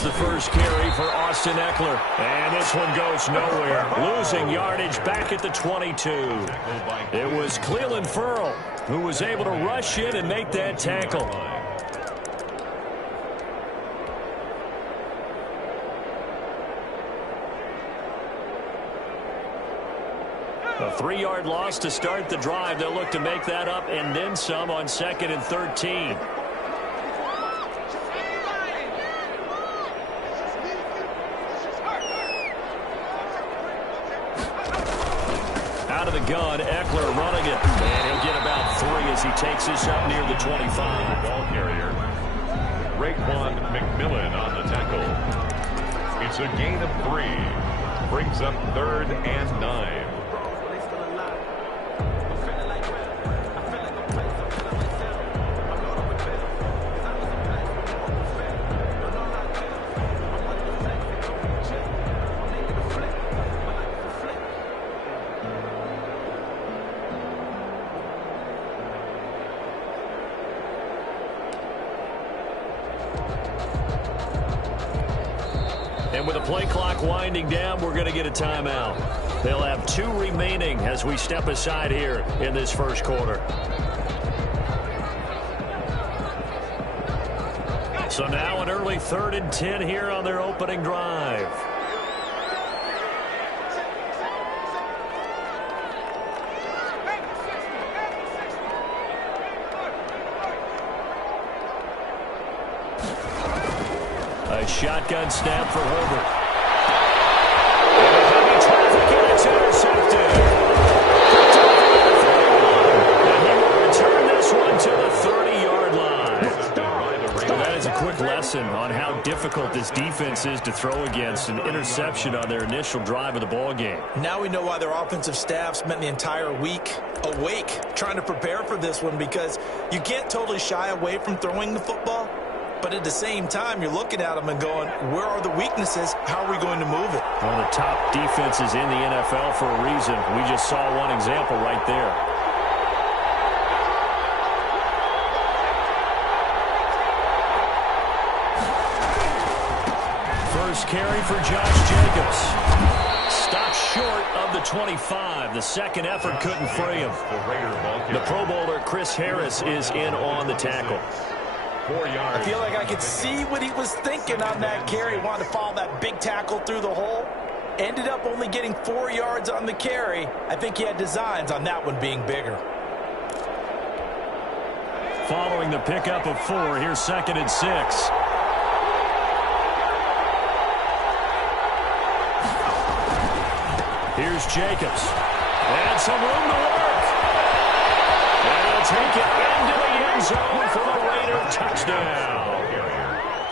Here's the first carry for Austin Eckler. And this one goes nowhere. Losing yardage back at the 22. It was Clelin Ferrell who was able to rush in and make that tackle. A 3-yard loss to start the drive. They'll look to make that up and then some on 2nd and 13. Out of the gun, Eckler running it. And he'll get about 3 as he takes this up near the 25. Ball carrier, Raekwon McMillan on the tackle. It's a gain of 3. Brings up 3rd and 9. And with the play clock winding down, we're going to get a timeout. They'll have 2 remaining as we step aside here in this first quarter. So now an early 3rd and 10 here on their opening drive. A shotgun snap for Herbert. And heavy traffic, and it's intercepted. And he will return this one to the 30-yard line. Well, that is a quick lesson on how difficult this defense is to throw against. An interception on their initial drive of the ball game. Now we know why their offensive staff spent the entire week awake trying to prepare for this one, because you can't totally shy away from throwing the football. But at the same time, you're looking at them and going, where are the weaknesses? How are we going to move it? One of the top defenses in the NFL for a reason. We just saw one example right there. First carry for Josh Jacobs. Stopped short of the 25. The second effort couldn't free him. The Pro Bowler Chris Harris is in on the tackle. 4 yards. I feel like I could see what he was thinking on that carry. Wanted to follow that big tackle through the hole. Ended up only getting 4 yards on the carry. I think he had designs on that one being bigger. Following the pickup of 4, here's 2nd and 6. Here's Jacobs. And some room to work. And he'll take it into the end zone for the Raider touchdown.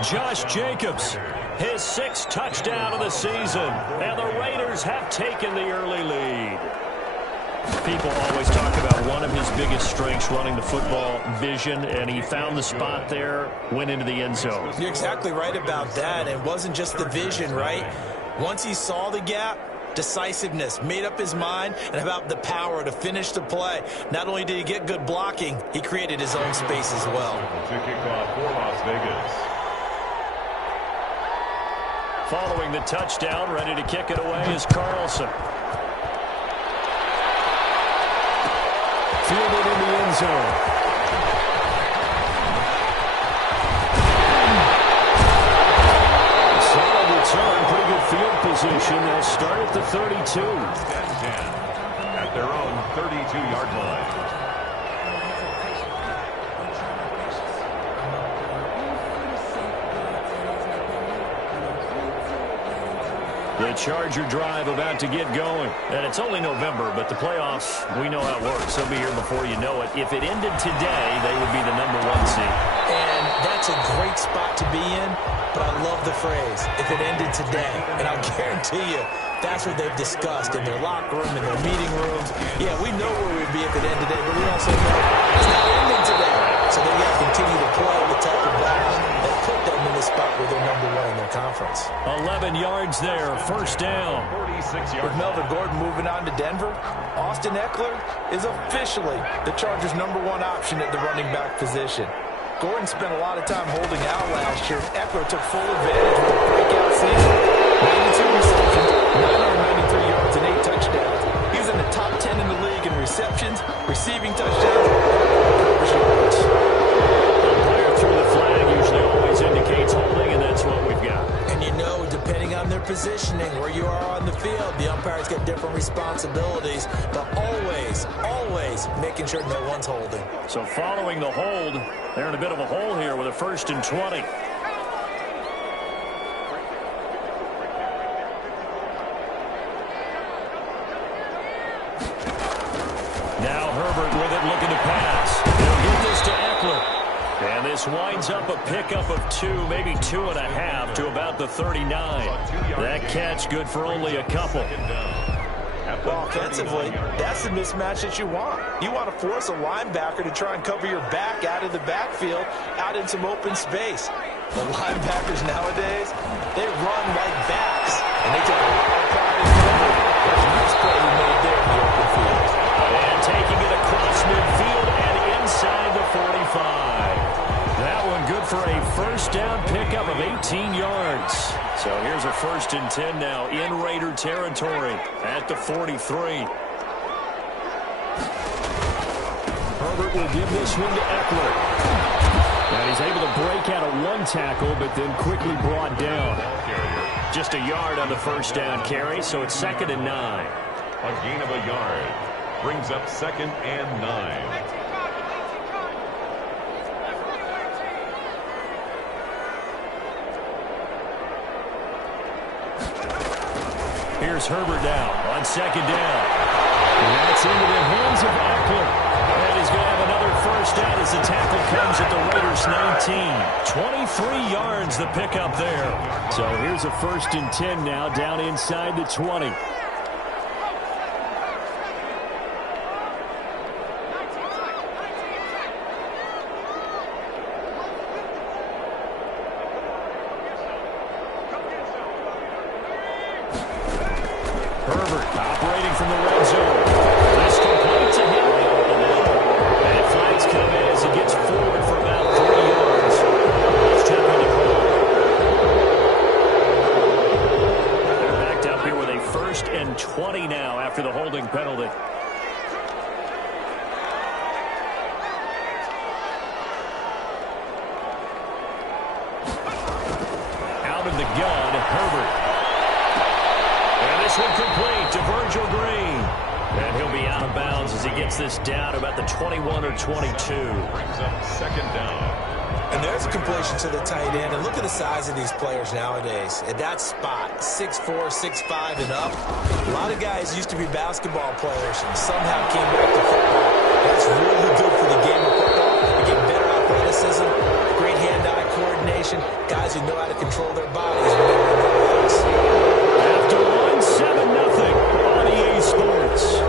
Josh Jacobs, his 6th touchdown of the season. And the Raiders have taken the early lead. People always talk about one of his biggest strengths, running the football, vision, and he found the spot there, went into the end zone. You're exactly right about that. It wasn't just the vision, right? Once he saw the gap, decisiveness, made up his mind, and about the power to finish the play. Not only did he get good blocking, he created his own space as well. To kick off for Las Vegas. Following the touchdown, ready to kick it away is Carlson. Fielded in the end zone. Solid return, pretty good field position. They'll start at the 32. At their own 32-yard line. The Charger drive about to get going. And it's only November, but the playoffs, we know how it works. They'll be here before you know it. If it ended today, they would be the #1 seed. And that's a great spot to be in, but I love the phrase, if it ended today. And I'll guarantee you, that's what they've discussed in their locker room, in their meeting rooms. Yeah, we know where we'd be if it ended today, but we also know it's not ending today. So they got to continue to play the type of ball that put them in the spot where they're #1 in their conference. 11 yards there, first down. 46 With yards. Melvin Gordon moving on to Denver, Austin Eckler is officially the Chargers' #1 option at the running back position. Gordon spent a lot of time holding out last year. Eckler took full advantage with a breakout season. 92 receptions, 993 yards, and 8 touchdowns. He was in the top 10 in the league in receptions, receiving touchdowns, coverage yards. Umpire through the flag usually always indicates holding, and that's what we've got. And you know, depending on their positioning, where you are on the field, the umpires get different responsibilities, but always making sure no one's holding. So following the hold, they're in a bit of a hole here with a 1st and 20. Now Herbert with it, looking to pass. They'll get this to Eckler. And this winds up a pickup of 2, maybe 2.5 to about the 39. That catch good for only a couple. Well, offensively, that's the mismatch that you want. You want to force a linebacker to try and cover your back out of the backfield, out in some open space. The linebackers nowadays, they run like backs, and they take a lot of pride in doing it. There's a nice play he made there in the open field. And taking it across midfield and inside the 45. That one good for a 1st down pickup of 18 yards. So here's a 1st and 10 now in Raider territory at the 43. Herbert will give this one to Eckler. And he's able to break out of 1 tackle, but then quickly brought down. Just a yard on the 1st down carry, so it's 2nd and 9. A gain of a yard brings up 2nd and 9. Here's Herbert now on 2nd down. And that's into the hands of Eckler. And he's going to have another 1st down as the tackle comes at the Raiders' 19. 23 yards the pickup there. So here's a 1st and 10 now down inside the 20. Herbert operating from the red zone. This complete to him. And flags come in as he gets forward for about 3 yards. Let's check on the call. They're backed up here with a 1st and 20 now after the holding penalty. Out of the gun, Herbert. This one complete to Virgil Green. And he'll be out of bounds as he gets this down about the 21 or 22. Brings up 2nd down. And there's a completion to the tight end. And look at the size of these players nowadays. At that spot, 6'4", 6'5", and up. A lot of guys used to be basketball players and somehow came back to football. That's really good for the game of football. You get better athleticism, great hand-eye coordination, guys who know how to control their bodies when they run their legs. After 1-7-0 on EA Sports.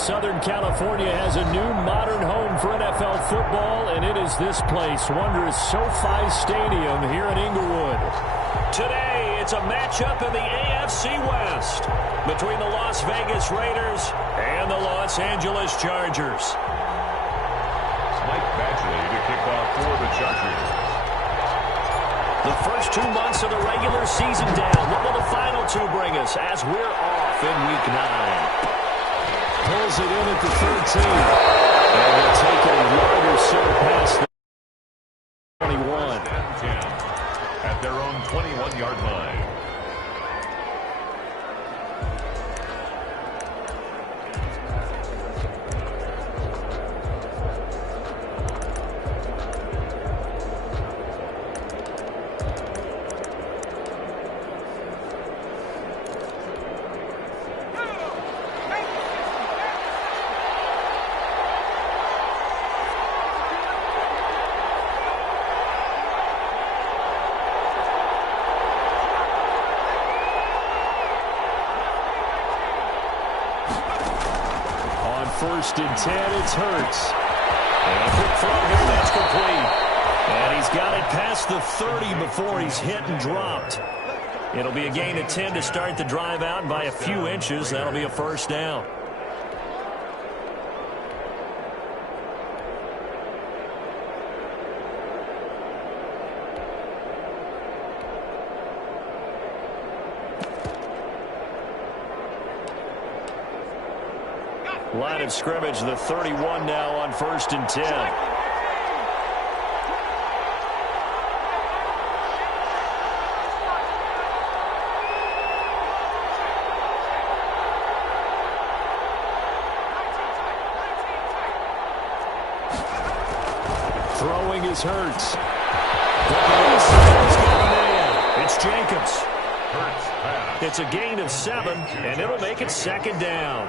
Southern California has a new modern home for NFL football, and it is this place, wondrous SoFi Stadium here in Inglewood. Today, it's a matchup in the AFC West between the Las Vegas Raiders and the Los Angeles Chargers. Mike Badgley to kick off for the Chargers. The first 2 months of the regular season down. What will the final 2 bring us as we're off in Week 9? Pulls it in at the 13. And they'll take it a yard or so past the 21. And 10 at their own 21-yard line. First and 10, it's Hurts. And a quick throw here, that's complete. And he's got it past the 30 before he's hit and dropped. It'll be a gain of 10 to start the drive out, and by a few inches, that'll be a first down. Line of scrimmage, the 31 now on first and 10. Throwing is Hurts. It's Jacobs. It's a gain of 7, and it'll make it second down.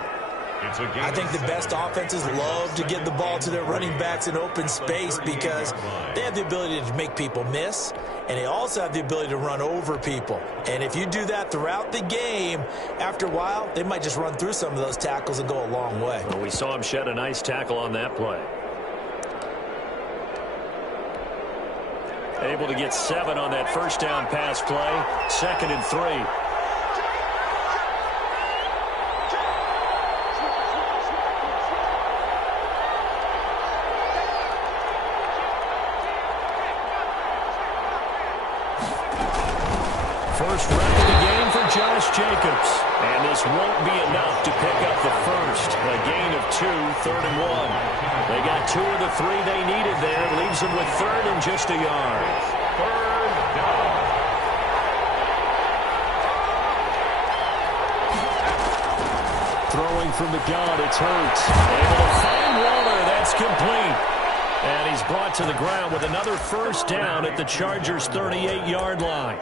I think the best offenses love to get the ball to their running backs in open space because they have the ability to make people miss, and they also have the ability to run over people. And if you do that throughout the game, after a while, they might just run through some of those tackles and go a long way. Well, we saw him shed a nice tackle on that play. Able to get 7 on that first down pass play. 2nd and 3. First rep of the game for Josh Jacobs. And this won't be enough to pick up the first. A gain of 2, 3rd and 1. They got 2 of the 3 they needed there. Leaves them with 3rd and just a yard. 3rd down. Throwing from the gun, it's Hurts. Able to find Waller. That's complete. And he's brought to the ground with another first down at the Chargers' 38-yard line.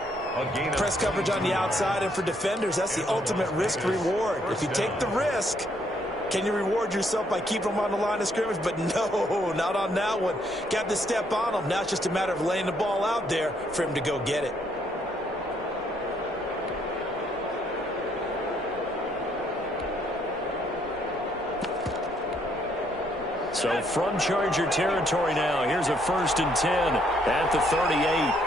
Press coverage on the outside, and for defenders, that's the ultimate risk-reward. If you take the risk, can you reward yourself by keeping them on the line of scrimmage? But no, not on that one. Got to step on them. Now it's just a matter of laying the ball out there for him to go get it. So from Charger territory now, here's a 1st and 10 at the 38.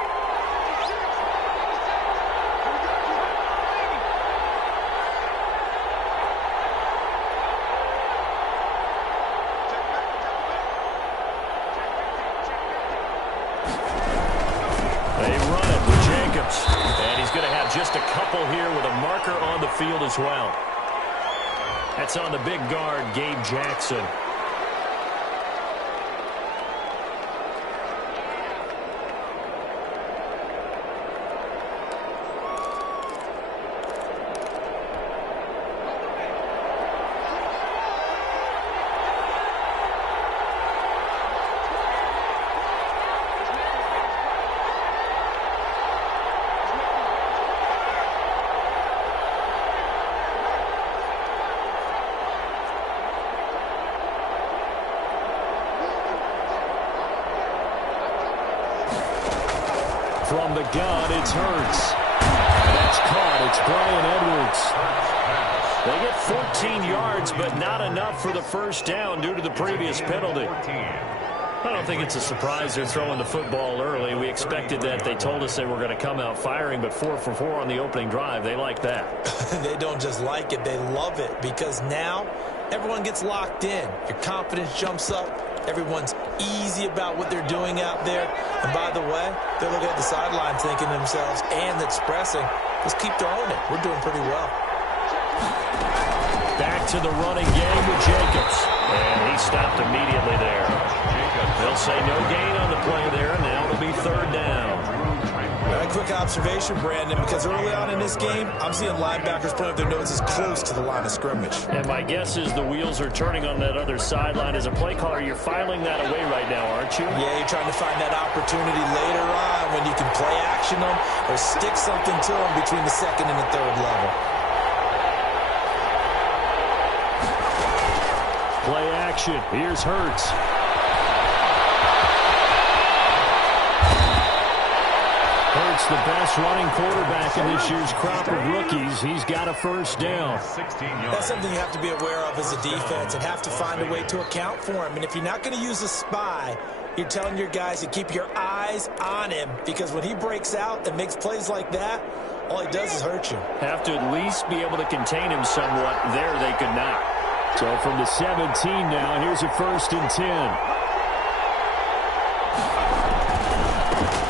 Just a couple here with a marker on the field as well. That's on the big guard, Gabe Jackson. From the gun, it's Hurts. That's caught. It's Brian Edwards. They get 14 yards, but not enough for the first down due to the previous penalty. I don't think it's a surprise they're throwing the football early. We expected that. They told us they were going to come out firing, but 4 for 4 on the opening drive. They like that. They don't just like it, they love it, because now everyone gets locked in. Your confidence jumps up. Everyone's easy about what they're doing out there. And by the way, they're looking at the sideline thinking to themselves and expressing, let's keep throwing it. We're doing pretty well. Back to the running game with Jacobs. And he stopped immediately there. They'll say no gain on the play there. Now it'll be third down. A quick observation, Brandon, because early on in this game, I'm seeing linebackers putting up their noses close to the line of scrimmage. And my guess is the wheels are turning on that other sideline. As a play caller, you're filing that away right now, aren't you? Yeah, you're trying to find that opportunity later on when you can play action them or stick something to them between the second and the third level. Play action. Here's Hurts. Hurts, the best running quarterback in this year's crop of rookies. He's got a first down. That's something you have to be aware of as a defense and have to find a way to account for him. And if you're not going to use a spy, you're telling your guys to keep your eyes on him, because when he breaks out and makes plays like that, all he does is hurt you. Have to at least be able to contain him somewhat. There they could not. So from the 17 now, here's a 1st and 10.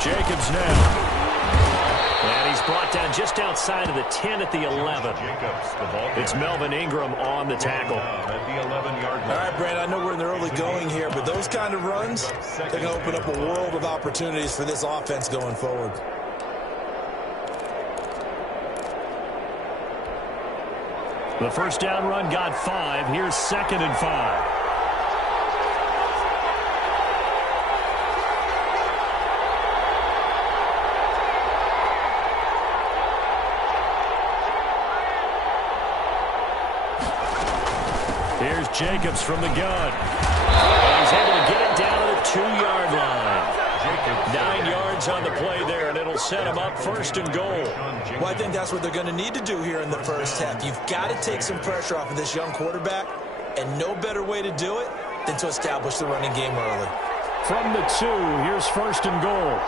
Jacobs now. And he's brought down just outside of the 10 at the 11. It's Melvin Ingram on the tackle. All right, Brand, I know we're in the early going here, but those kind of runs, they're going to open up a world of opportunities for this offense going forward. The first down run got 5. Here's 2nd and 5. Here's Jacobs from the gun. And he's able to get it down to the 2-yard line. 9 yards on the play there, and it'll set him up 1st and goal. Well, I think that's what they're going to need to do here in the first half. You've got to take some pressure off of this young quarterback, and no better way to do it than to establish the running game early. From the 2, here's 1st and goal.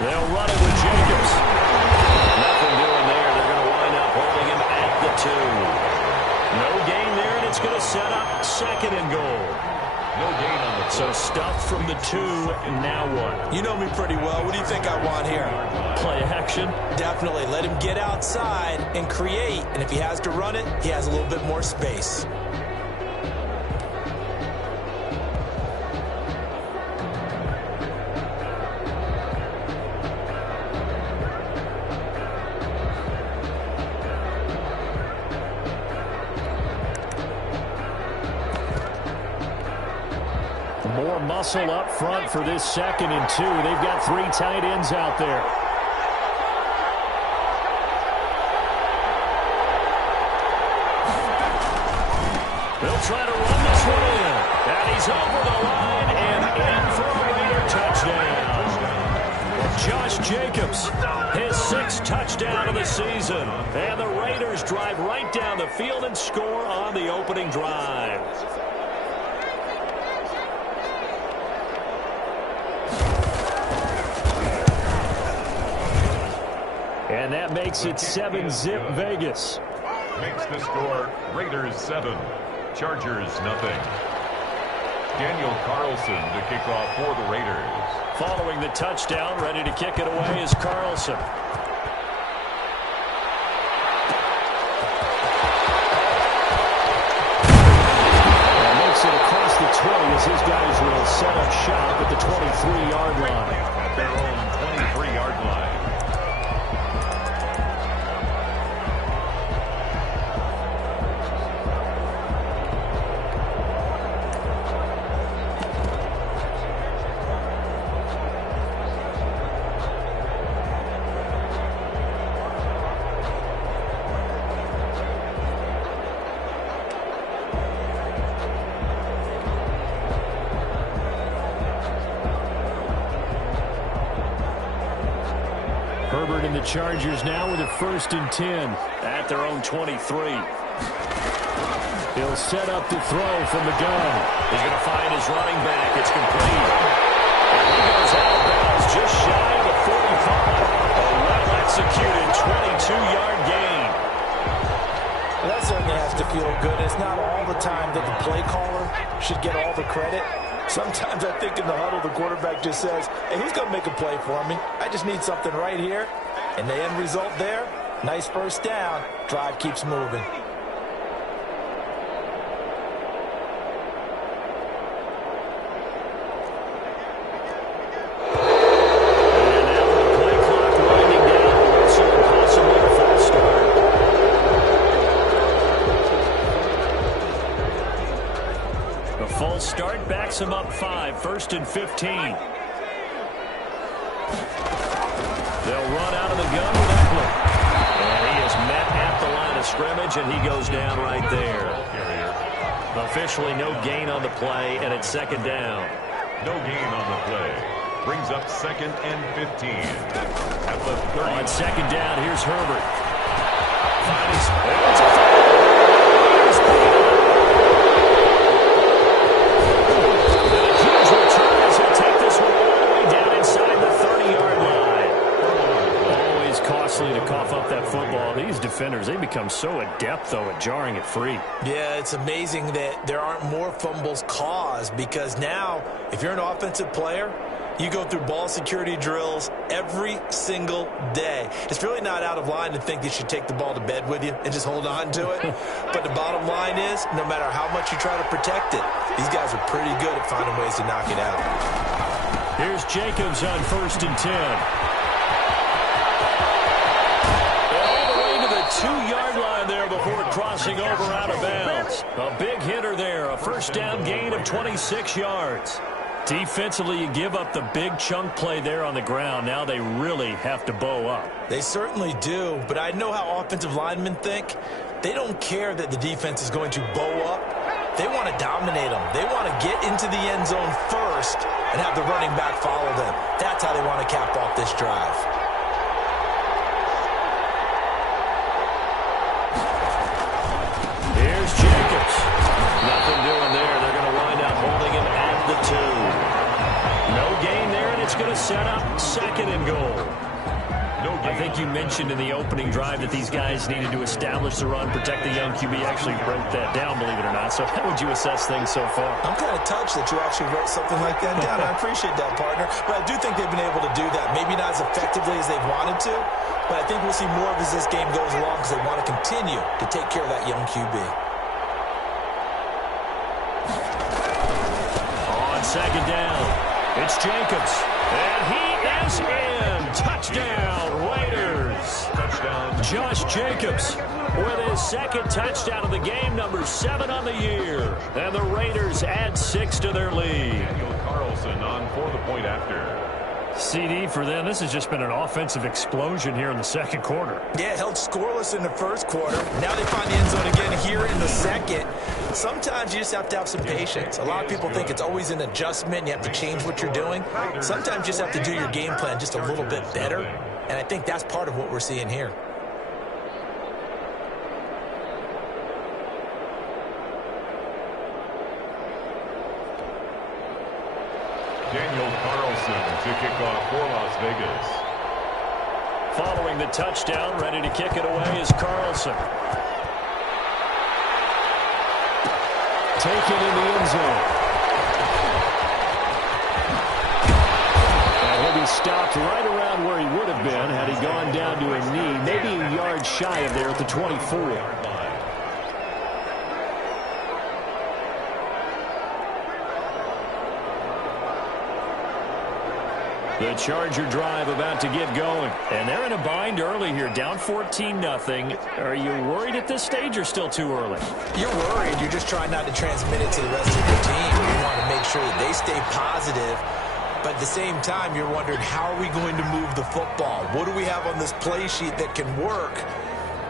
They'll run it with Jacobs. Nothing doing there. They're going to wind up holding him at the 2. No gain there, and it's going to set up 2nd and goal. No gain on the play. So stuff from the 2, now what? You know me pretty well. What do you think I want here? Play action? Definitely. Let him get outside and create, and if he has to run it, he has a little bit more space. More muscle up front for this 2nd and 2. They've got 3 tight ends out there. They'll try to run this one in. And he's over the line and in for a Raider touchdown. Josh Jacobs, his 6th touchdown of the season. And the Raiders drive right down the field and score on the opening drive. And that makes it 7-zip Vegas. Makes the score Raiders 7, Chargers nothing. Daniel Carlson to kick off for the Raiders. Following the touchdown, ready to kick it away is Carlson. And makes it across the 20 as his guys will set up shop at the 23-yard line. At their own 23-yard line. Herbert and the Chargers now with a 1st and 10 at their own 23. He'll set up to throw from the gun. He's going to find his running back. It's complete. And he goes out of bounds just shy of the 45. A well-executed 22-yard gain. Well, that certainly has to feel good. It's not all the time that the play caller should get all the credit. Sometimes I think in the huddle, the quarterback just says, hey, who's going to make a play for me? I just need something right here. And the end result there, nice first down. Drive keeps moving. Start backs him up 5, 1st and 15. They'll run out of the gun with Eckler. And he is met at the line of scrimmage, and he goes down right there. Officially no gain on the play, and it's 2nd down. No gain on the play. Brings up 2nd and 15. At the 30. On 2nd down, here's Herbert. It's a foul. To cough up that football. These defenders, they become so adept, though, at jarring it free. Yeah, it's amazing that there aren't more fumbles caused, because now, if you're an offensive player, you go through ball security drills every single day. It's really not out of line to think you should take the ball to bed with you and just hold on to it. But the bottom line is, no matter how much you try to protect it, these guys are pretty good at finding ways to knock it out. Here's Jacobs on 1st and 10. 2-yard line there before crossing over out of bounds. A big hitter there, a 1st down gain of 26 yards. Defensively, you give up the big chunk play there on the ground. Now they really have to bow up. They certainly do, but I know how offensive linemen think. They don't care that the defense is going to bow up. They want to dominate them. They want to get into the end zone first and have the running back follow them. That's how they want to cap off this drive. Here's Jacobs. Nothing doing there. They're going to wind up holding him at the 2. No gain there, and it's going to set up 2nd and goal. I think you mentioned in the opening drive that these guys needed to establish the run, protect the young QB. Actually wrote that down, believe it or not. So how would you assess things so far? I'm kind of touched that you actually wrote something like that down. I appreciate that, partner. But I do think they've been able to do that. Maybe not as effectively as they've wanted to, but I think we'll see more of as this game goes along because they want to continue to take care of that young QB. On 2nd down, it's Jacobs. And he is in. Touchdown, Raiders. Touchdown. Josh Jacobs with his 2nd touchdown of the game, number 7 on the year. And the Raiders add 6 to their lead. Daniel Carlson on for the point after. CD for them. This has just been an offensive explosion here in the 2nd quarter. Yeah, held scoreless in the 1st quarter. Now they find the end zone again here in the 2nd. Sometimes you just have to have some patience. A lot of people think it's always an adjustment. You have to change what you're doing. Sometimes you just have to do your game plan just a little bit better. And I think that's part of what we're seeing here. Daniel Carlson to kick off for Las Vegas. Following the touchdown, ready to kick it away is Carlson. Taken in the end zone. And he'll be stopped right around where he would have been had he gone down to a knee, maybe a yard shy of there at the 24. The Charger drive about to get going. And they're in a bind early here, down 14-0. Are you worried at this stage or still too early? You're worried. You're just trying not to transmit it to the rest of your team. You want to make sure that they stay positive. But at the same time, you're wondering, how are we going to move the football? What do we have on this play sheet that can work?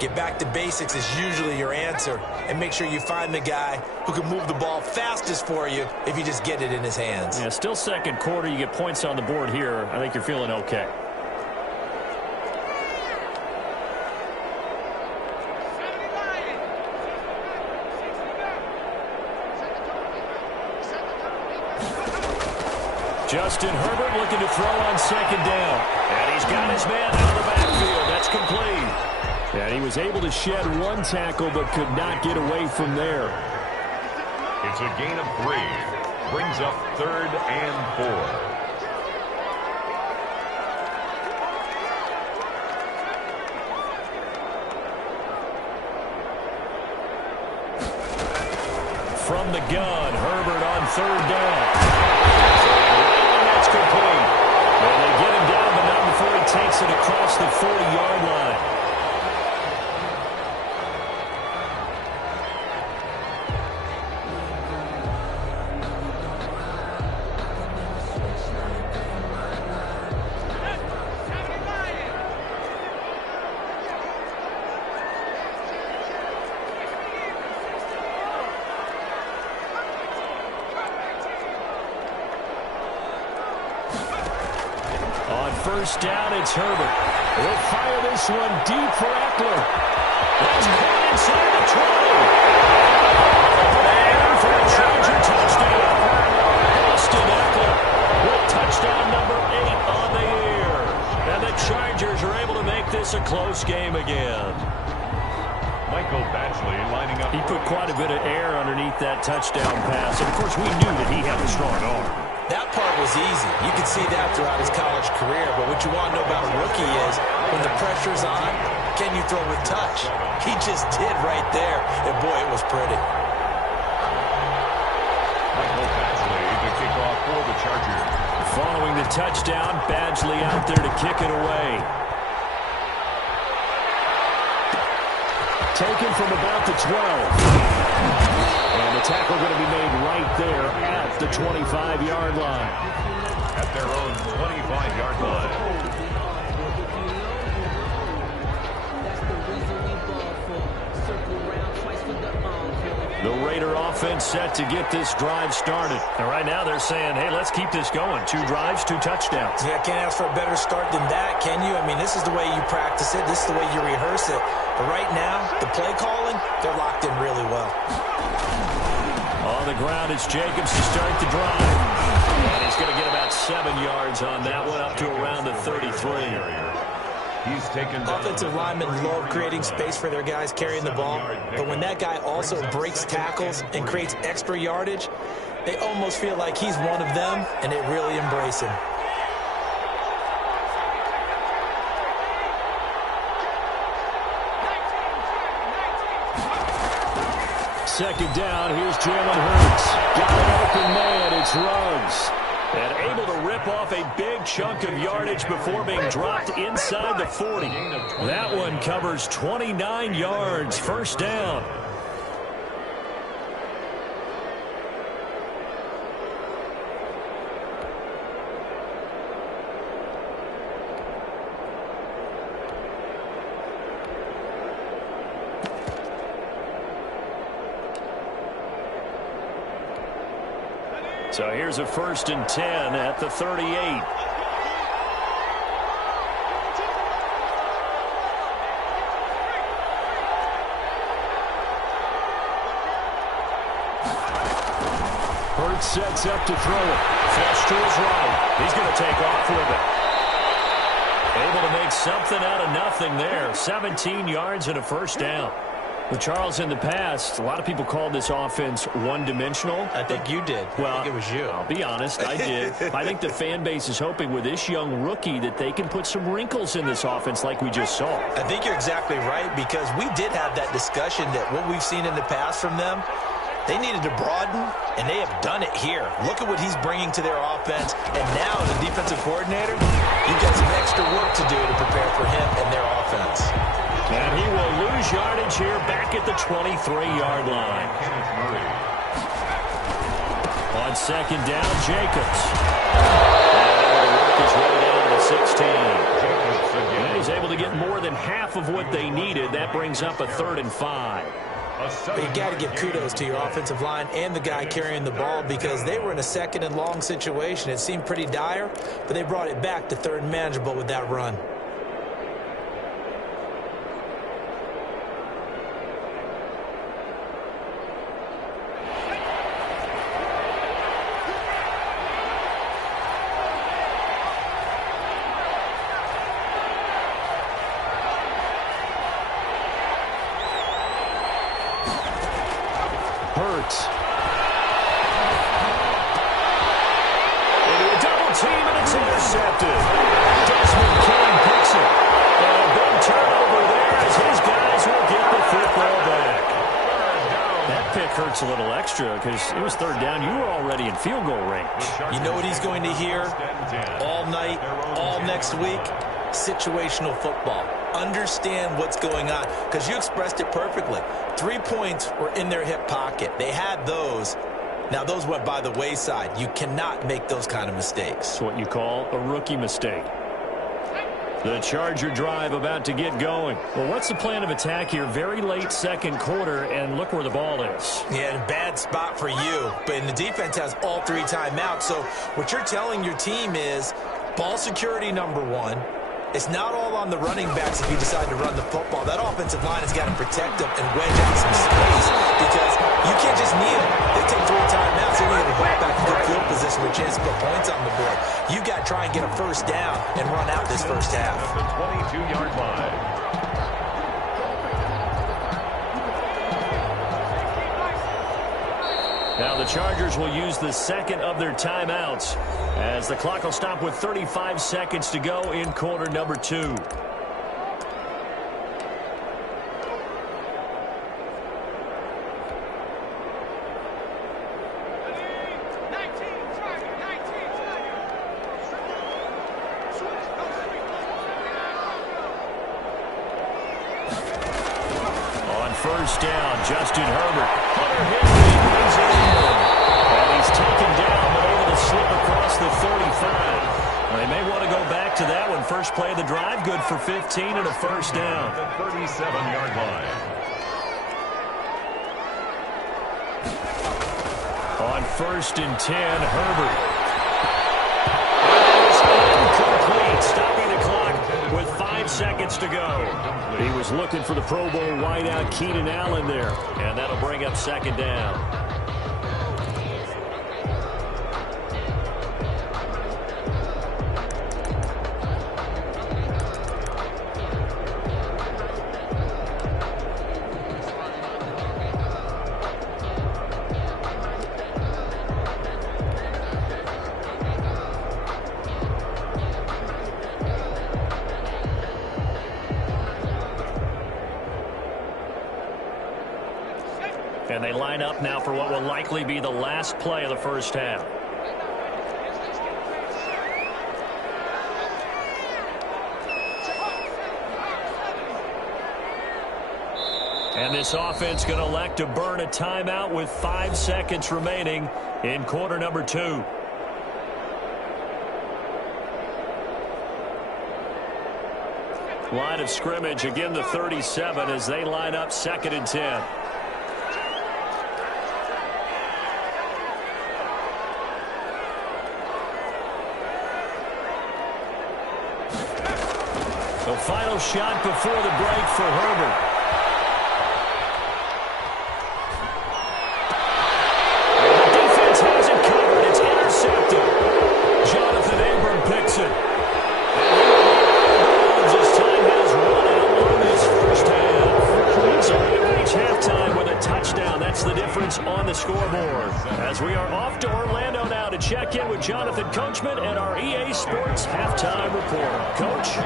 Get back to basics is usually your answer. And make sure you find the guy who can move the ball fastest for you if you just get it in his hands. Yeah, still 2nd quarter. You get points on the board here. I think you're feeling okay. Justin Herbert looking to throw on second down. And he's got his man out of the backfield. That's complete. And he was able to shed one tackle but could not get away from there. It's a gain of 3. Brings up 3rd and 4. From the gun, Herbert on 3rd down. That's complete. And they get him down, but not before he takes it across the 40-yard line. First down, it's Herbert. He'll fire this one deep for Eckler. That's caught inside the 20. And for a Charger touchdown. Austin Eckler with touchdown number 8 on the year. And the Chargers are able to make this a close game again. Michael Badgley lining up. He put quite a bit of air underneath that touchdown pass. And, of course, we knew that he had a strong arm. That part was easy. You could see that throughout his college career. But what you want to know about a rookie is when the pressure's on, can you throw with touch? He just did right there. And, boy, it was pretty. Michael Badgley to kick off for the Chargers. Following the touchdown, Badgley out there to kick it away. Taken from about the 12. And the tackle going to be made right there at the 25-yard line. At their own 25-yard line. The Raider offense set to get this drive started. And right now they're saying, hey, let's keep this going. 2 drives, 2 touchdowns. Yeah, can't ask for a better start than that, can you? I mean, this is the way you practice it. This is the way you rehearse it. But right now, the play calling, they're locked in really well. On the ground, it's Jacobs to start the drive. And he's going to get about 7 yards on that one, up to around the 33. He's taken Offensive linemen love creating space for their guys carrying the ball. But when that guy also breaks tackles and creates extra yardage, they almost feel like he's one of them, and they really embrace him. Second down, here's Jalen Hurts. Got an open man, it's Ruggs. And able to rip off a big chunk of yardage before being dropped inside the 40. That one covers 29 yards, first down. So here's a 1st and 10 at the 38. Hurts sets up to throw it. Flush to his right. He's going to take off with it. Able to make something out of nothing there. 17 yards and a first down. Well, Charles, in the past, a lot of people called this offense one-dimensional. I think you did. Well, I think it was you. I'll be honest, I did. I think the fan base is hoping with this young rookie that they can put some wrinkles in this offense like we just saw. I think you're exactly right, because we did have that discussion that what we've seen in the past from them, they needed to broaden, and they have done it here. Look at what he's bringing to their offense. And now, as a defensive coordinator, you've got some extra work to do to prepare for him and their offense. And he will lose yardage here back at the 23-yard line. On second down, Jacobs. And work his way down to the 16. And he's able to get more than half of what they needed. That brings up a 3rd and 5. But you got to give kudos to your offensive line and the guy carrying the ball, because they were in a 2nd and long situation. It seemed pretty dire, but they brought it back to 3rd and manageable with that run. team, and it's intercepted. Desmond King picks it. And a big turnover there as his guys will get the football back. That pick hurts a little extra because it was third down. You were already in field goal range. You know what he's going to hear all night, all next week? Situational football. Understand what's going on, because you expressed it perfectly. 3 points were in their hip pocket. They had those. Now, those went by the wayside. You cannot make those kind of mistakes. It's what you call a rookie mistake. The Charger drive about to get going. Well, what's the plan of attack here? Very late second quarter, and look where the ball is. Yeah, bad spot for you. But the defense has all 3 timeouts. So what you're telling your team is ball security number 1. It's not all on the running backs if you decide to run the football. That offensive line has got to protect them and wedge out some space, because you can't just kneel. They take 3 timeouts. They're going to get the ball back in good field position with a chance to put points on the board. You got to try and get a first down and run out this first half. At the 22-yard line. Now the Chargers will use the second of their timeouts as the clock will stop with 35 seconds to go in quarter number 2. On first down, Justin Herbert. Hunter Henry brings it in. And he's taken down, but able to slip across the 35. They may want to go back to that one. First play of the drive, good for 15 and a first down. The 37-yard line. On first and 10, Herbert. That is incomplete, stopping the clock with 5 seconds to go. He was looking for the Pro Bowl wideout Keenan Allen there, and that'll bring up second down. And they line up now for what will likely be the last play of the first half. And this offense going to elect to burn a timeout with 5 seconds remaining in quarter number 2. Line of scrimmage, again the 37 as they line up second and 10. The final shot before the break for Herbert. And the defense has it covered. It's intercepted. Jonathan Abram picks it. And this time has run out on this first half. So we reach halftime with a touchdown. That's the difference on the scoreboard. As we are off to Orlando now to check in with Jonathan Coachman and our EA Sports halftime report. Coach?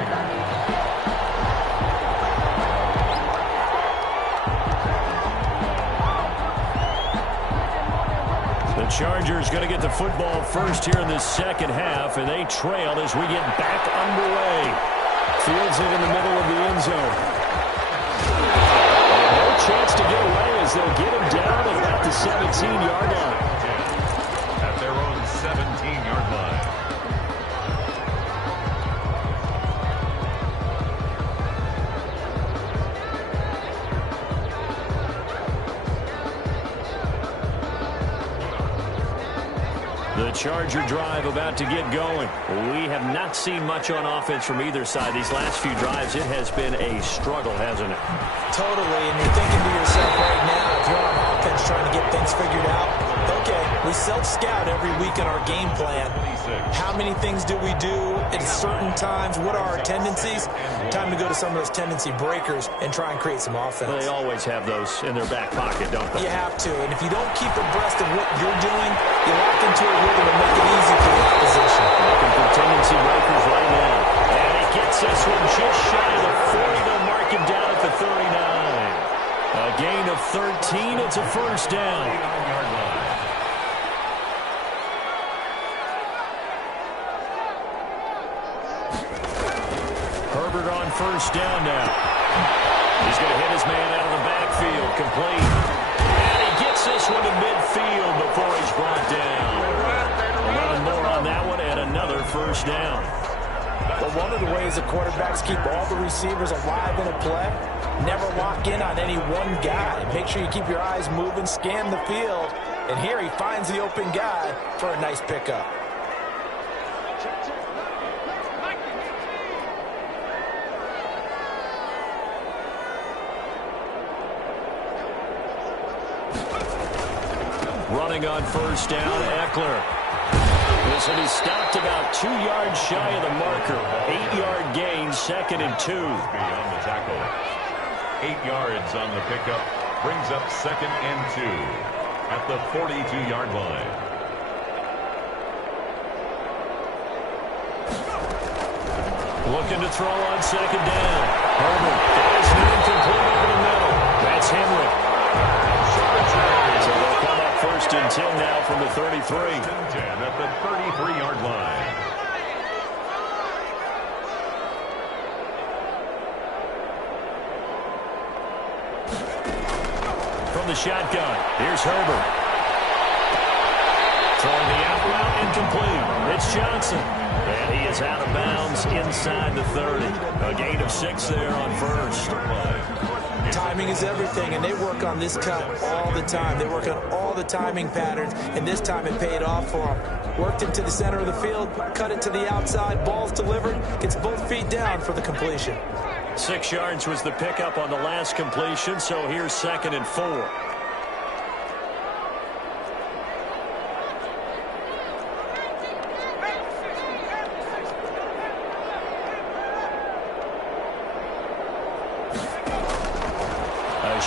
The Chargers going to get the football first here in the second half, and they trail as we get back underway. Fields it in the middle of the end zone. And no chance to get away as they'll get him down at about the 17-yard line. At their own 17-yard line. The Charger drive about to get going. We have not seen much on offense from either side. These last few drives, it has been a struggle, hasn't it? Totally, and you're thinking to yourself right now, if you're on offense trying to get things figured out, Okay, we self-scout every week in our game plan. How many things do we do at certain times? What are our tendencies? Time to go to some of those tendency breakers and try and create some offense. Well, they always have those in their back pocket, don't they? You have to, and if you don't keep abreast of what you're doing, you lock into a rhythm and make it easy for the opposition. Looking for tendency breakers right now. And he gets this one just shy of the 40. They'll mark him down at the 39. A gain of 13. It's a first down. Herbert on first down now. He's going to hit his man out of the backfield. Complete. And he gets this one to midfield before he's brought down. 11 more on that one and another first down. But one of the ways the quarterbacks keep all the receivers alive in a play, never lock in on any one guy. Make sure you keep your eyes moving, scan the field. And here he finds the open guy for a nice pickup. Running on first down, Eckler. This one, he stopped about 2 yards shy of the marker. 8-yard gain, 2nd and 2. On the tackle. 8 yards on the pickup. Brings up 2nd and 2 at the 42-yard line. Looking to throw on 2nd down. Herbert is incomplete over the middle. That's Henry. So they'll come up 1st and 10 now from the 33. 10 at the 33-yard line. From the shotgun, here's Herbert. Throwing the out route, incomplete. It's Johnson. And he is out of bounds inside the 30. A gain of 6 there on first. Timing is everything, and they work on this cut all the time. They work on all the timing patterns, and this time it paid off for them. Worked into the center of the field, cut it to the outside, ball's delivered, gets both feet down for the completion. 6 yards was the pickup on the last completion, so here's 2nd and 4.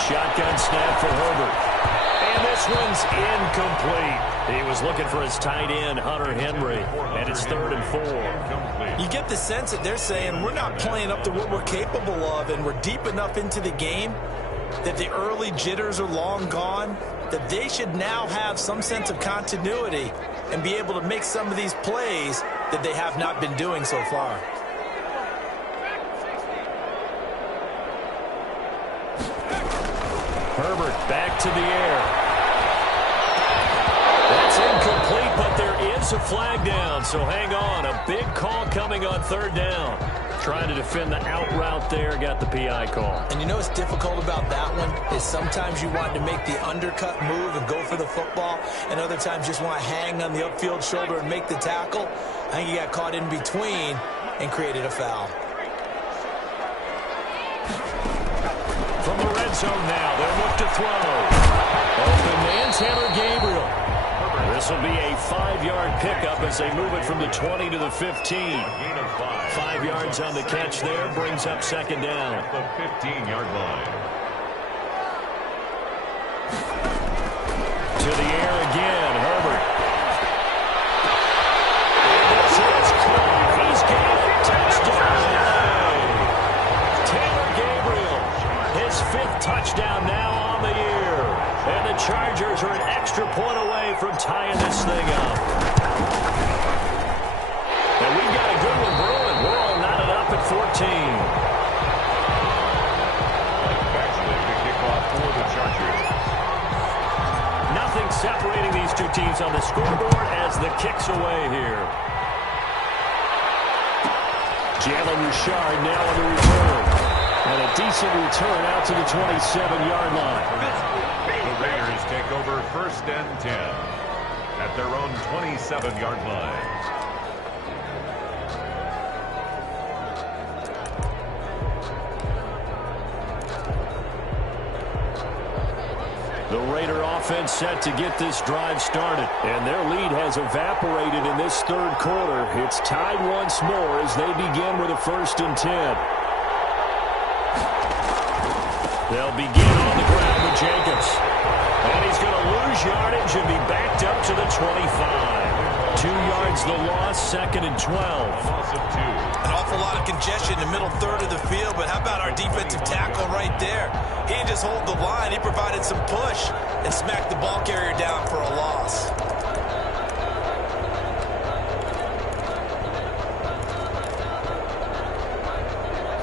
Shotgun snap for Herbert. And this one's incomplete. He was looking for his tight end, Hunter Henry, and it's 3rd and 4. You get the sense that they're saying we're not playing up to what we're capable of, and we're deep enough into the game that the early jitters are long gone, that they should now have some sense of continuity and be able to make some of these plays that they have not been doing so far. Herbert back to the air. That's incomplete, but there is a flag down, so hang on. A big call coming on 3rd down. Trying to defend the out route there, got the PI call. And you know what's difficult about that one is sometimes you want to make the undercut move and go for the football, and other times just want to hang on the upfield shoulder and make the tackle. I think he got caught in between and created a foul. From the red zone now, they'll look to throw. Open man, Taylor Gabriel. This will be a 5-yard pickup as they move it from the 20 to the 15. 5 yards on the catch there, brings up 2nd down. At the 15-yard line. To the air again, Herbert. This is caught. He's got a touchdown. Taylor Gabriel, his 5th touchdown now on the year. And the Chargers are an extra point away from tying this thing up. And we've got a good one brewing. We're all knotted up at 14. Actually, the kickoff for the Chargers. Nothing separating these two teams on the scoreboard as the kick's away here. Jalen Richard now on the return. And a decent return out to the 27-yard line. The Raiders take over 1st and 10 at their own 27-yard line. The Raider offense offense set to get this drive started. And their lead has evaporated in this third quarter. It's tied once more as they begin with a 1st and 10. They'll begin on the ground with Jacobs. And he's going to lose yardage and be backed up to the 25. 2 yards the loss, 2nd and 12. An awful lot of congestion in the middle third of the field, but how about our defensive tackle right there? He didn't just hold the line, he provided some push and smacked the ball carrier down for a loss.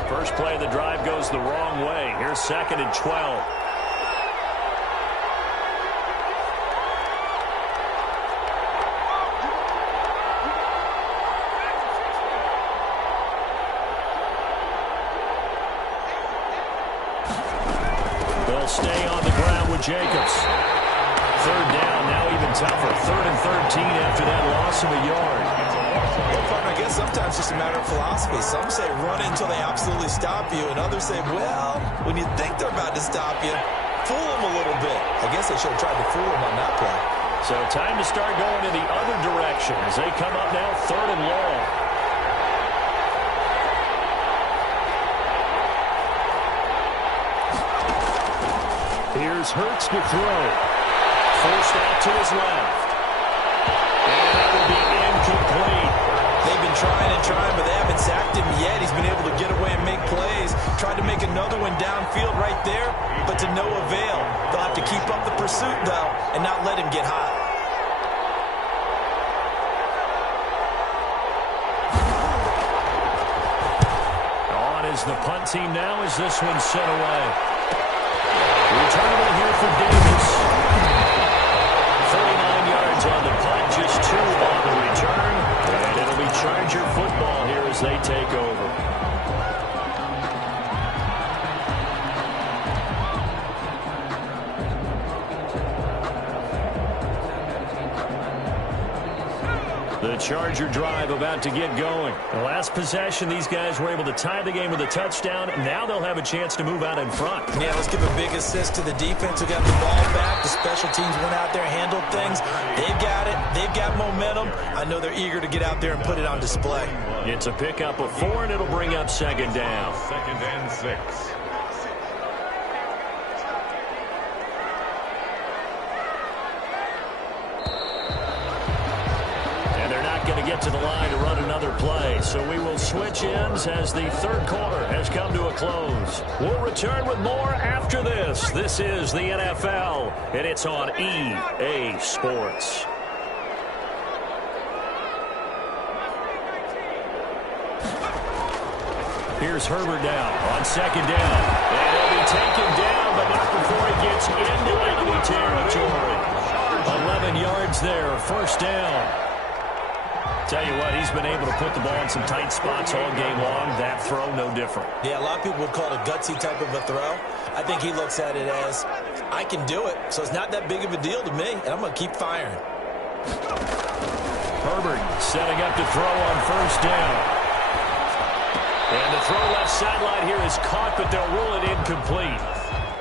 First play of the drive goes the wrong way. Here's 2nd and 12. They'll stay on the ground with Jacobs. 3rd down, now even tougher. 3rd and 13 after that loss of a yard. Well, partner, I guess sometimes it's just a matter of philosophy. Some say run until they absolutely stop you, and others say, well, when you think they're about to stop you, fool them a little bit. I guess they should have tried to fool them on that play. So time to start going in the other direction as they come up now 3rd and long. Here's Hurts to throw. Forced out to his left. And that will be incomplete. They've been trying and trying, but they haven't sacked him yet. He's been able to get away and make plays. Tried to make another one downfield right there, but to no avail. They'll have to keep up the pursuit, though, and not let him get hot. On is the punt team now as this one's sent away. Returnable here for Davis. 39 yards on the punt, just 2 on the return. And it'll be Charger football here as they take over. The Charger drive about to get going. The last possession, these guys were able to tie the game with a touchdown. Now they'll have a chance to move out in front. Yeah, let's give a big assist to the defense who got the ball back. The special teams went out there, handled things. They've got it. They've got momentum. I know they're eager to get out there and put it on display. It's a pickup of 4, and it'll bring up 2nd down. 2nd and 6. Get to the line to run another play. So we will switch ends as the third quarter has come to a close. We'll return with more after this. This is the NFL, and it's on EA Sports. Here's Herbert down on 2nd down. And he'll be taken down, but not before he gets into enemy territory. 11 yards there, 1st down. Tell you what, he's been able to put the ball in some tight spots all game long. That throw, no different. Yeah, a lot of people would call it a gutsy type of a throw. I think he looks at it as, I can do it, so it's not that big of a deal to me, and I'm going to keep firing. Herbert setting up to throw on 1st down. And the throw left sideline here is caught, but they'll rule it incomplete.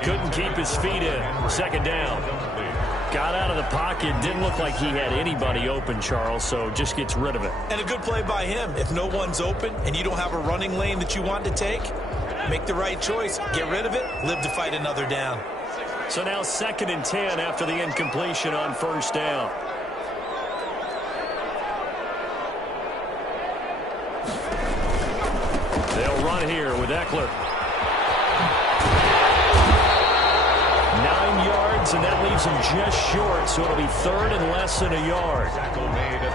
Couldn't keep his feet in. 2nd down. Got out of the pocket. Didn't look like he had anybody open, Charles, so just gets rid of it. And a good play by him. If no one's open and you don't have a running lane that you want to take, make the right choice. Get rid of it. Live to fight another down. So now 2nd and 10 after the incompletion on 1st down. They'll run here with Eckler. 9 yards, and that leaves him just short, so it'll be 3rd and less than a yard.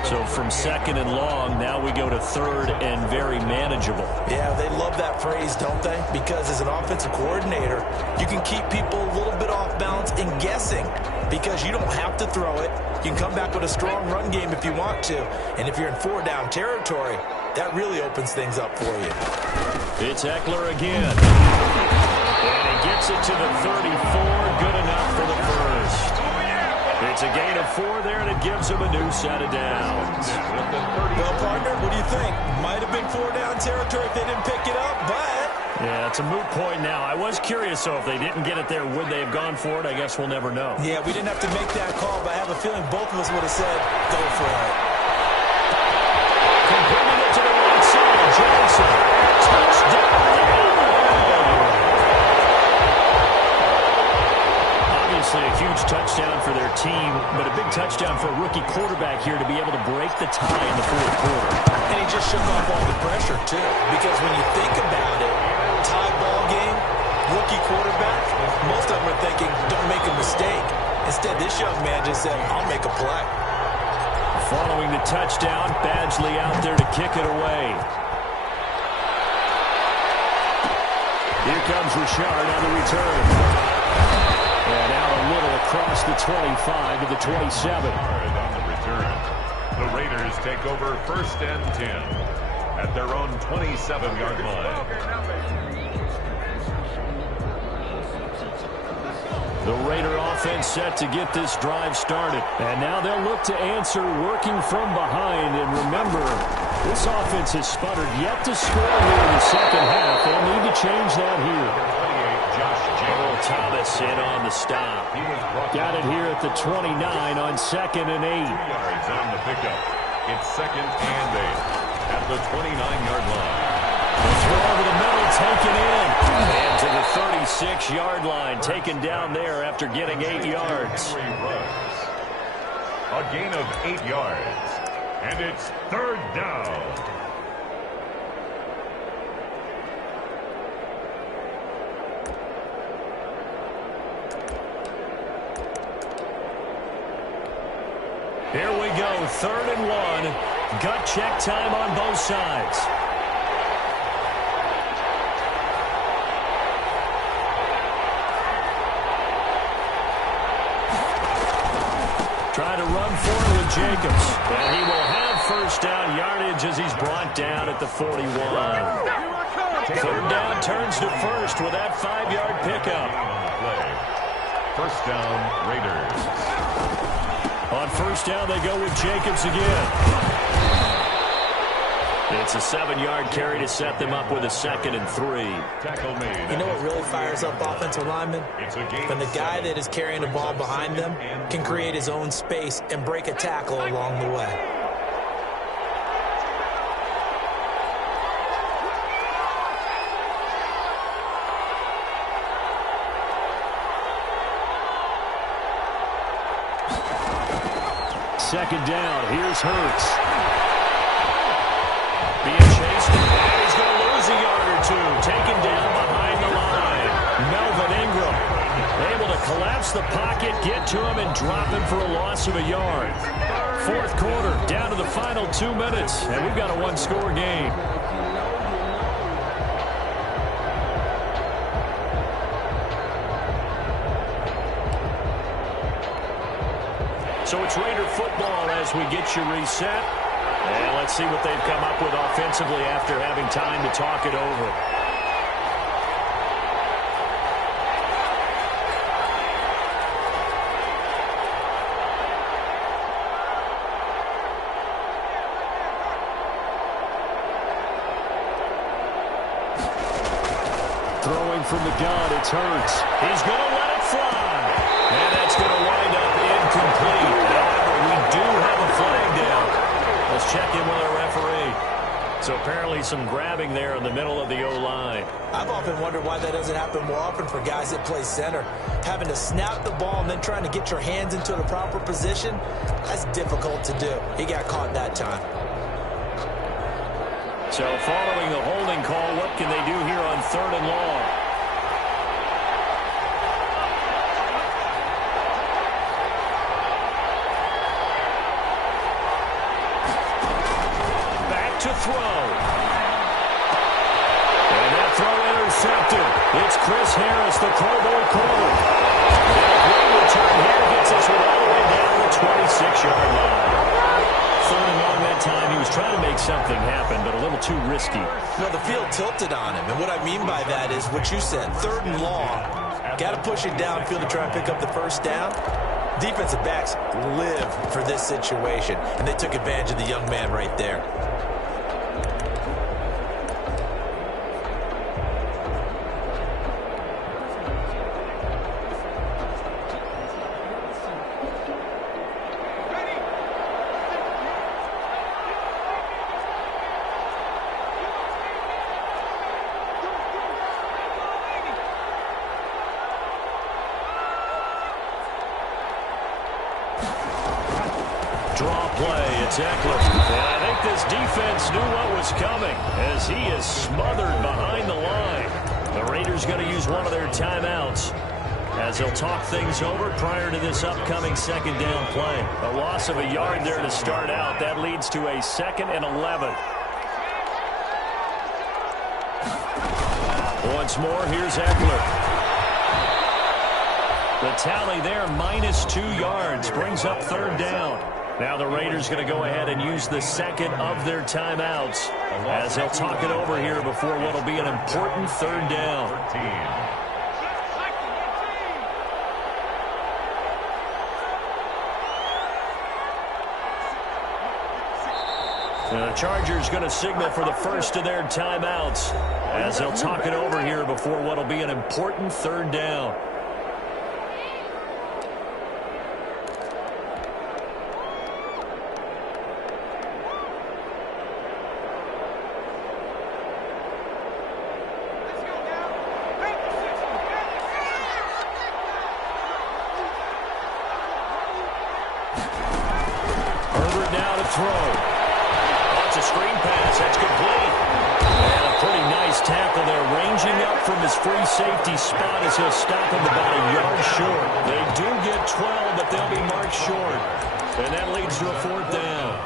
So from 2nd and long, now we go to 3rd and very manageable. Yeah, they love that phrase, don't they? Because as an offensive coordinator, you can keep people a little bit off balance and guessing because you don't have to throw it. You can come back with a strong run game if you want to. And if you're in 4-down territory, that really opens things up for you. It's Eckler again. And he gets it to the 34. Good enough for the 1st. It's a gain of 4 there, and it gives him a new set of downs. Well, partner, what do you think? Might have been 4-down territory if they didn't pick it up, but Yeah, it's a moot point now. I was curious, though, if they didn't get it there, would they have gone for it? I guess we'll never know. Yeah, we didn't have to make that call, but I have a feeling both of us would have said, go for it. Completing it to the right side. Johnson. Touchdown. Obviously a huge touchdown for their team, but a big touchdown for a rookie quarterback here to be able to break the tie in the fourth quarter. And he just shook off all the pressure, too, because when you think about it, tie ball game, rookie quarterback, most of them are thinking, don't make a mistake. Instead, this young man just said, I'll make a play. Following the touchdown, Badgley out there to kick it away. Here comes Richard on the return. And out a little across the 25 to the 27. On the return, the Raiders take over 1st and 10 at their own 27-yard line. The Raider offense set to get this drive started. And now they'll look to answer working from behind. And remember, this offense has sputtered yet to score here in the second half. They'll need to change that here. Thomas in on the stop. Got it here at the 29 on 2nd and 8. 2 yards on the pickup. It's 2nd and 8 at the 29-yard line. The throw over the middle, taken in. And to the 36-yard line, taken down there after getting 8 yards. A gain of 8 yards. And it's 3rd down. Here we go, 3rd and 1. Gut check time on both sides. Trying to run for it with Jacobs. And he will have 1st down yardage as he's brought down at the 41. 3rd down turns to 1st with that 5-yard pickup. 1st down, Raiders. On 1st down, they go with Jacobs again. It's a 7-yard carry to set them up with a 2nd and 3. You know what really fires up offensive linemen? When the guy that is carrying the ball behind them can create his own space and break a tackle along the way. Second down. Here's Hurts. Being chased. And he's going to lose a yard or two. Taken down behind the line. Melvin Ingram able to collapse the pocket, get to him, and drop him for a loss of a yard. 4th quarter, down to the final 2 minutes. And we've got a one-score game. So it's Raider football as we get you reset. And let's see what they've come up with offensively after having time to talk it over. Throwing from the gun, it's Hurts. He's going to let it fly. And that's going to wind up incomplete. However, we do have a flag down. Let's check in with our referee. So apparently some grabbing there in the middle of the O-line. I've often wondered why that doesn't happen more often for guys that play center. Having to snap the ball and then trying to get your hands into the proper position, that's difficult to do. He got caught that time. So following the holding call, what can they do here on 3rd and long? To throw. And that throw intercepted. It's Chris Harris, the Pro Bowl corner. And a great return here gets us all the way down the 26-yard line. 3rd and long that time. He was trying to make something happen, but a little too risky. Well, the field tilted on him, and what I mean by that is what you said, 3rd and long. Got to push it downfield to try and pick up the 1st down. Defensive backs live for this situation, and they took advantage of the young man right there. play. It's Eckler. And I think this defense knew what was coming as he is smothered behind the line. The Raiders going to use one of their timeouts as they'll talk things over prior to this upcoming second down play. A loss of a yard there to start out. That leads to a 2nd and 11. Once more, here's Eckler. The tally there, -2 yards, brings up 3rd down. Now the Raiders going to go ahead and use the second of their timeouts as they'll talk it over here before what will be an important 3rd down. The Chargers going to signal for the first of their timeouts as they'll talk it over here before what will be an important 3rd down. Herbert now to throw. It's a screen pass. That's complete. And a pretty nice tackle there, ranging up from his free safety spot as he'll stop him about a yard short. They do get 12, but they'll be marked short. And that leads to a 4th down.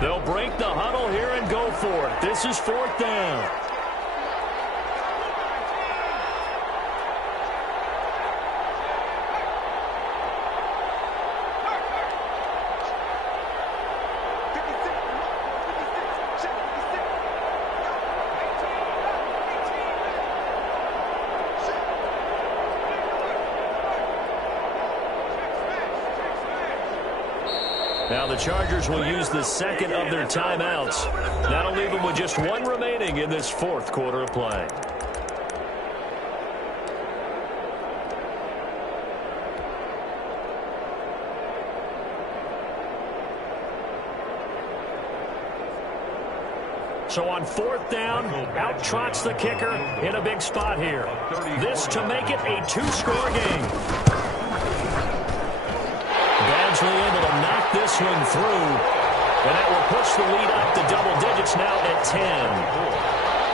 They'll break the huddle here and go for it. This is 4th down. Now the Chargers will use the second of their timeouts. That'll leave them with just one remaining in this 4th quarter of play. So on 4th down, out trots the kicker in a big spot here. This to make it a 2-score game. Badgley able to knock this one through, and that will push the lead up to double digits now at 10.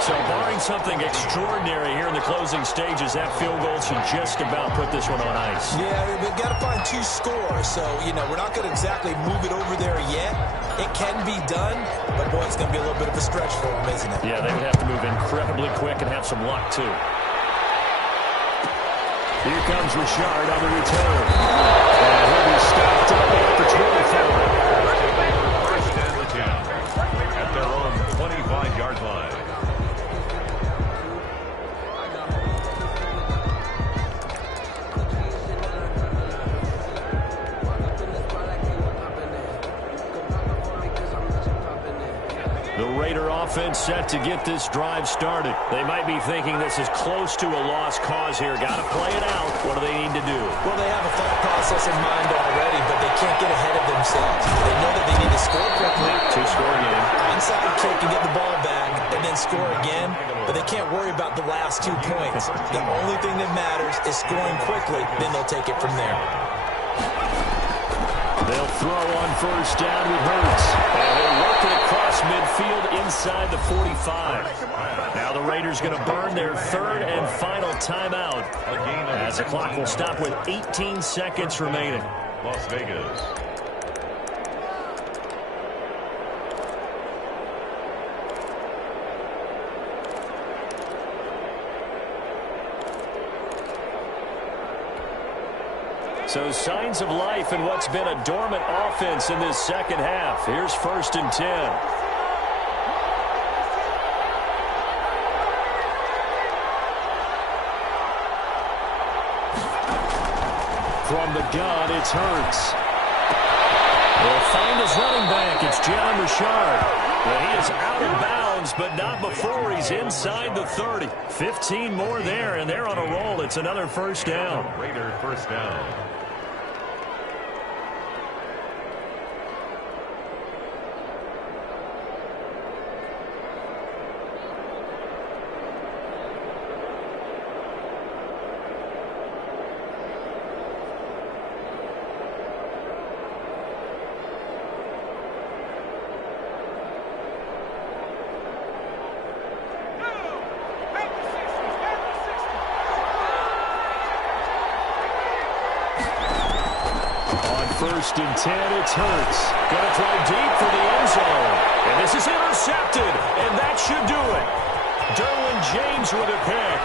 So barring something extraordinary here in the closing stages, that field goal should just about put this one on ice. Yeah, we've got to find 2 scores, so, we're not going to exactly move it over there yet. It can be done, but, boy, it's going to be a little bit of a stretch for them, isn't it? Yeah, they would have to move incredibly quick and have some luck, too. Here comes Richard on the return. And he'll be stopped at the 24. First down at their own 25-yard line. The Raider offense set to get this drive started. They might be thinking this is close to a lost cause here. Got to play it out. What do they need to do? Well, they have a thought process in mind already, but they can't get ahead of themselves. They know that they need to score quickly. 2-score game. Onside kick and get the ball back and then score again, but they can't worry about the last 2 points. The only thing that matters is scoring quickly, then they'll take it from there. They'll throw on first down with Hurts. And they'll work it across midfield inside the 45. Now the Raiders going to burn their 3rd and final timeout as the clock will stop with 18 seconds remaining. Las Vegas. So signs of life in what's been a dormant offense in this second half. Here's 1st and 10. From the gun, it's Hurts. They'll find his running back. It's Jalen Richard. Well, he is out of bounds, but not before he's inside the 30. 15 more there, and they're on a roll. It's another first down. Raider first down. 1st and 10. It's Hurts. Going to throw deep for the end zone. And this is intercepted. And that should do it. Derwin James with a pick.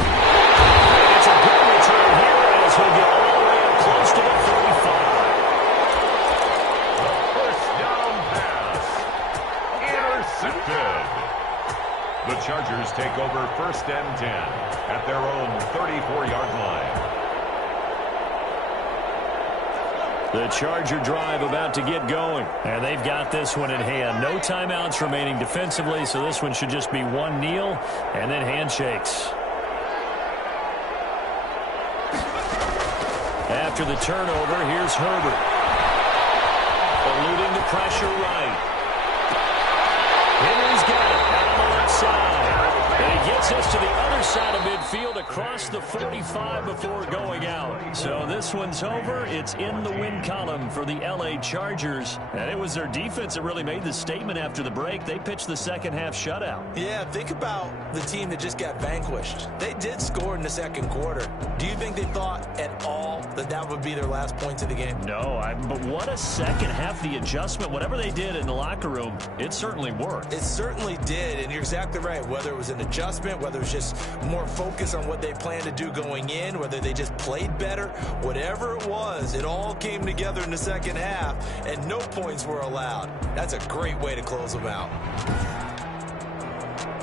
And it's a good return here as he'll get all the way up close to the 35. First down pass. Intercepted. The Chargers take over 1st and 10 at their own 34-yard line. The Charger drive about to get going. And they've got this one in hand. No timeouts remaining defensively, so this one should just be one kneel and then handshakes. After the turnover, here's Herbert. Eluding the pressure right. Henry's got it out on the left side. And he gets us to the other side of midfield across the 45 before going out. So this one's over. It's in the win column for the L.A. Chargers. And it was their defense that really made the statement after the break. They pitched the second half shutout. Yeah, think about the team that just got vanquished. They did score in the second quarter. Do you think they thought at all that that would be their last points of the game? No, but what a second half. The adjustment, whatever they did in the locker room, it certainly worked. It certainly did, and you're exactly right. Whether it was an adjustment, whether it was just more focus on what they planned to do going in, whether they just played better, whatever it was, it all came together in the second half, and no points were allowed. That's a great way to close them out.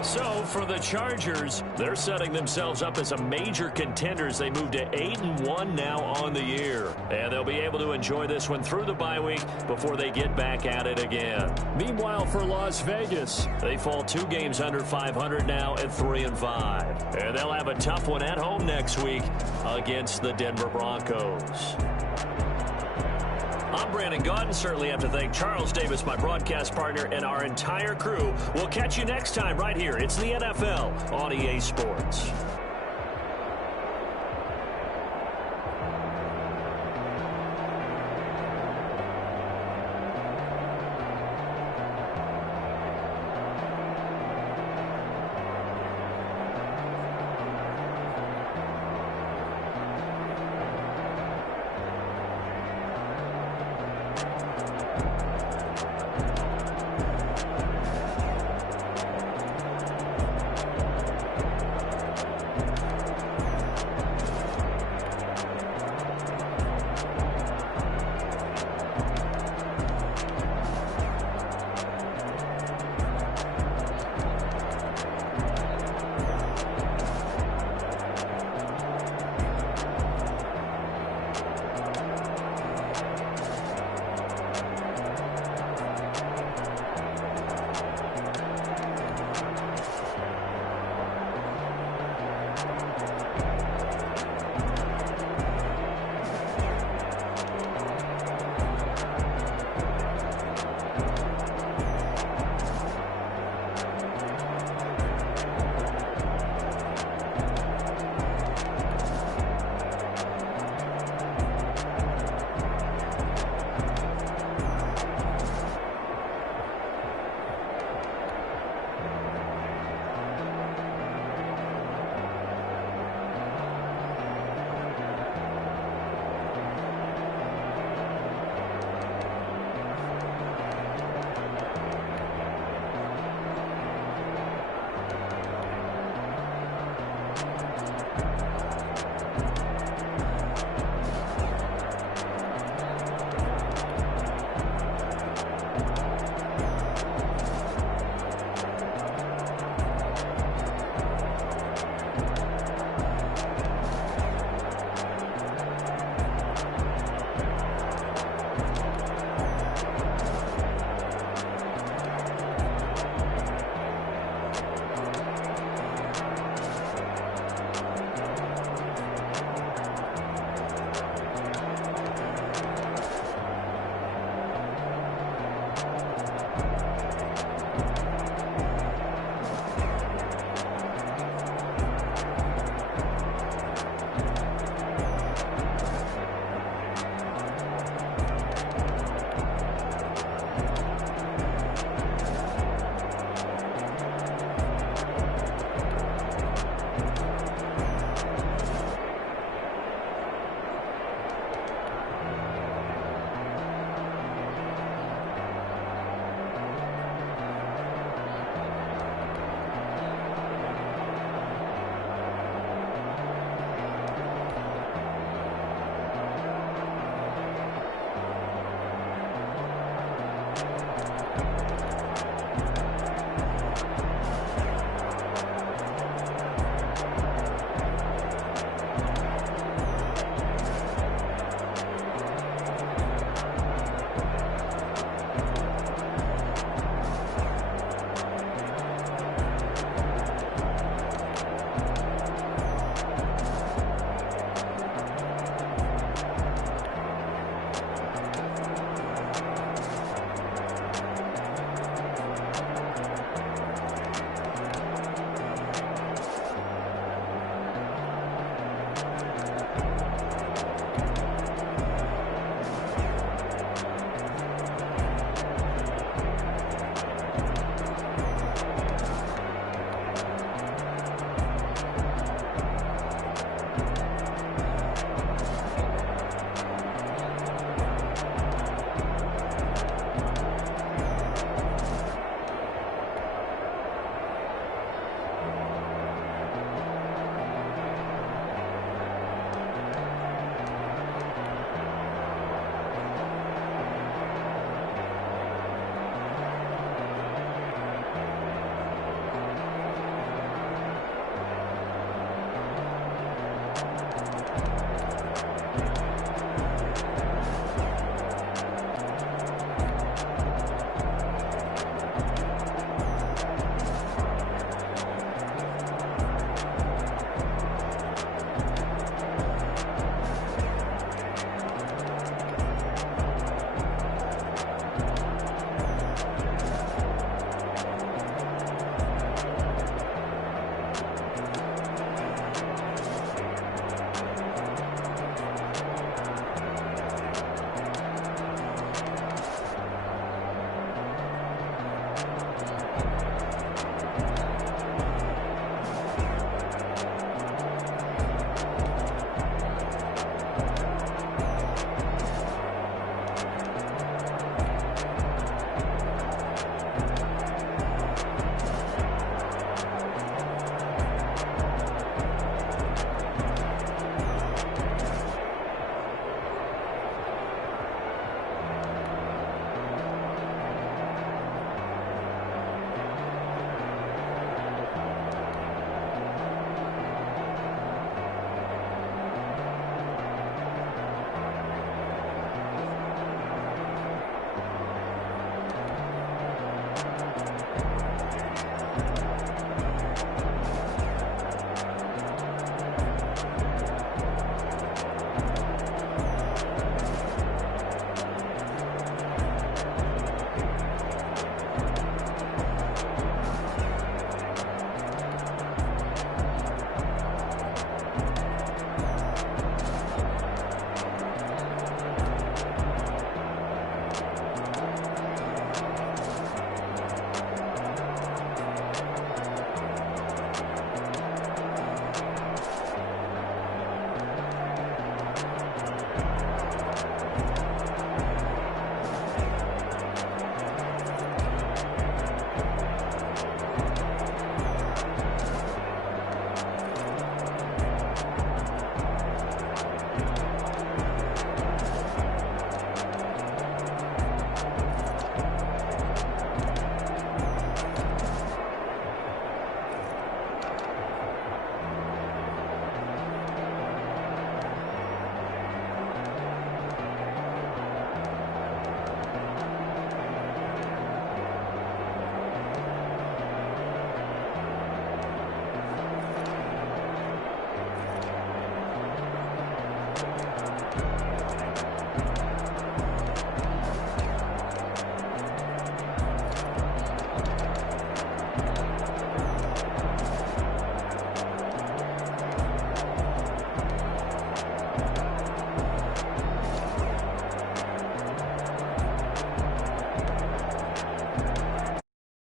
So for the Chargers, they're setting themselves up as a major contender as they move to 8-1 now on the year. And they'll be able to enjoy this one through the bye week before they get back at it again. Meanwhile, for Las Vegas, they fall 2 games under 500 now at 3-5. And they'll have a tough one at home next week against the Denver Broncos. I'm Brandon Gaudin. Certainly have to thank Charles Davis, my broadcast partner, and our entire crew. We'll catch you next time right here. It's the NFL on EA Sports.